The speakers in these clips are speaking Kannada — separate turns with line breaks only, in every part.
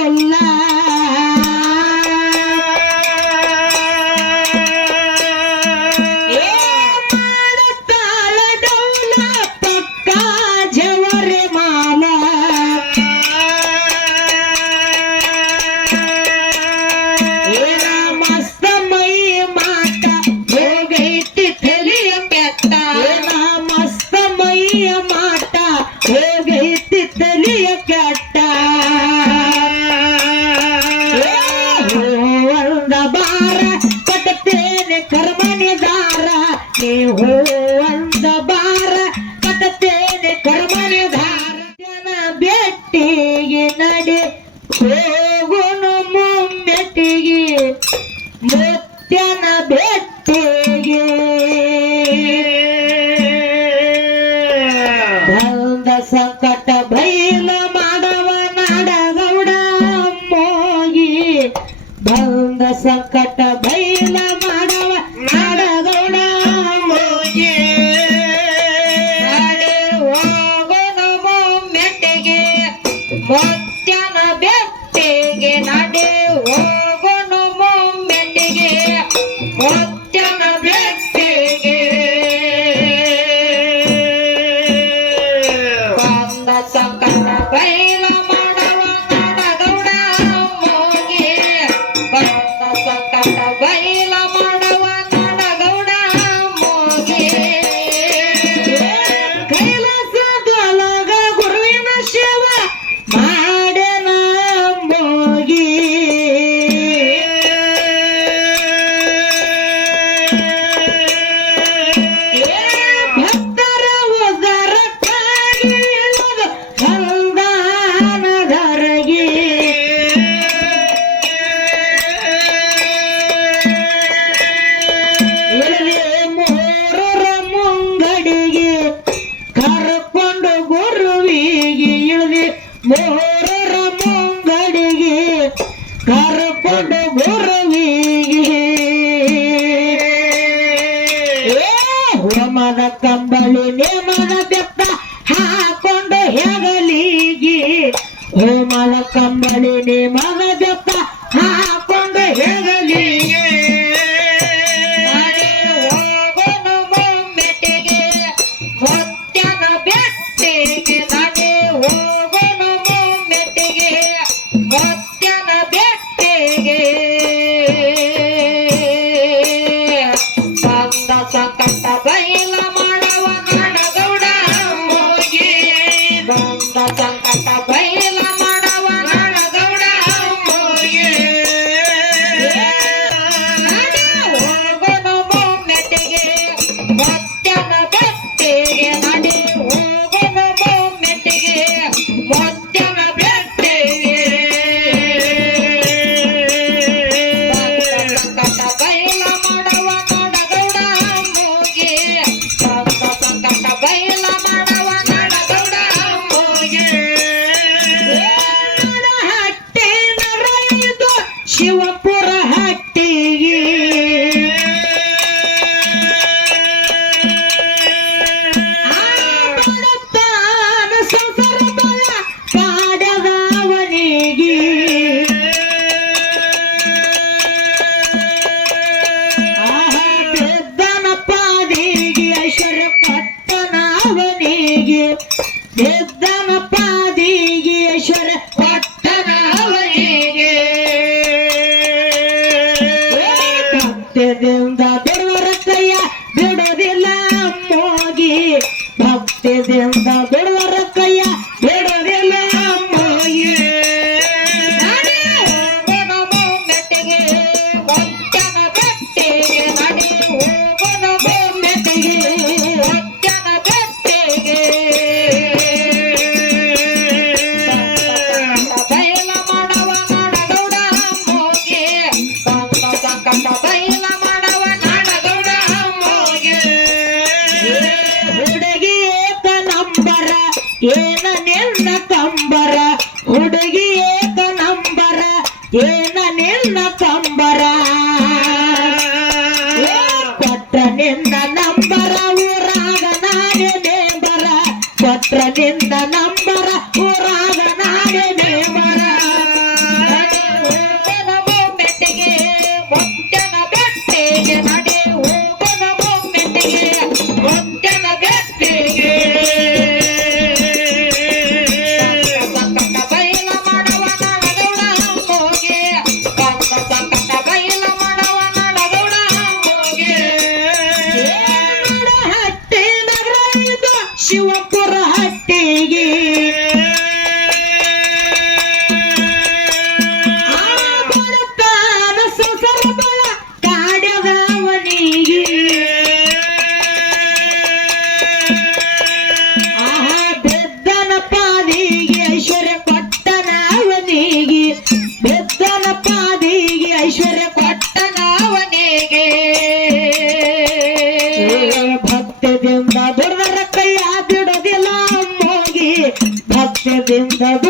Bye. ಮುತ್ಯನ ಬೆತ್ತಿಗೆ ಬಂದ ಸಂಕಟ ಬೈಲ ಮಾಡವ ನಾಡಗೌಡ ಮೋಗಿ. ಬಂದ ಸಂಕಟ ಬೈಲ ಮಾಡವ ನಾಡಗೌಡ ಮೋಗಿ. ಹೋಗೋಣ ಮೆಟ್ಟಿಗೆ ಮುತ್ಯನ ಬೆತ್ತಿಗೆ ನಡೆ ಹೋಗ 네. ಏನ ನಿನ್ನ
ತಂಬರ. কবি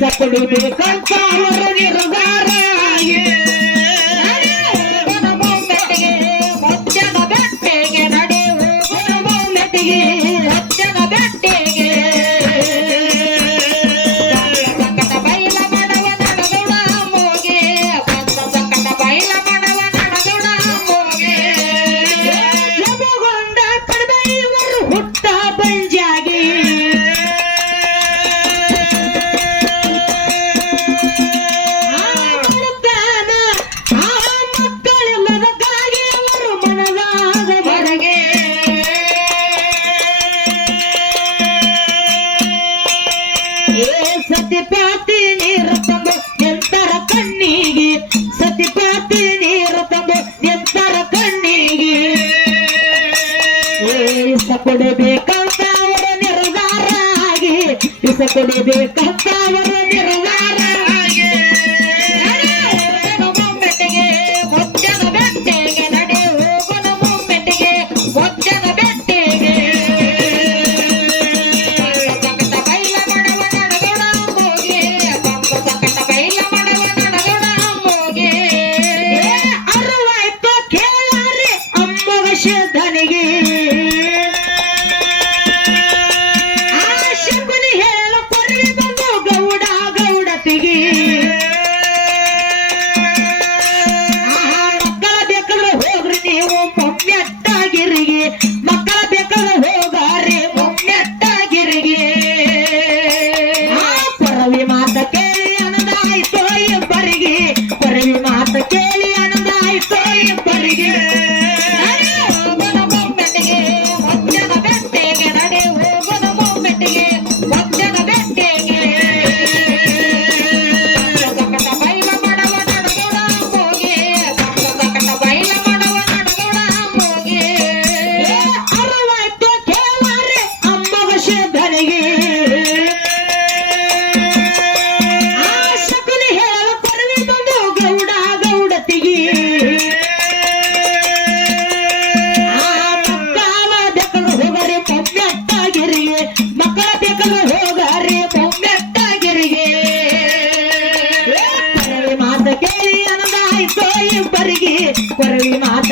ತಕ್ಕೊಂಡು que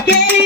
again.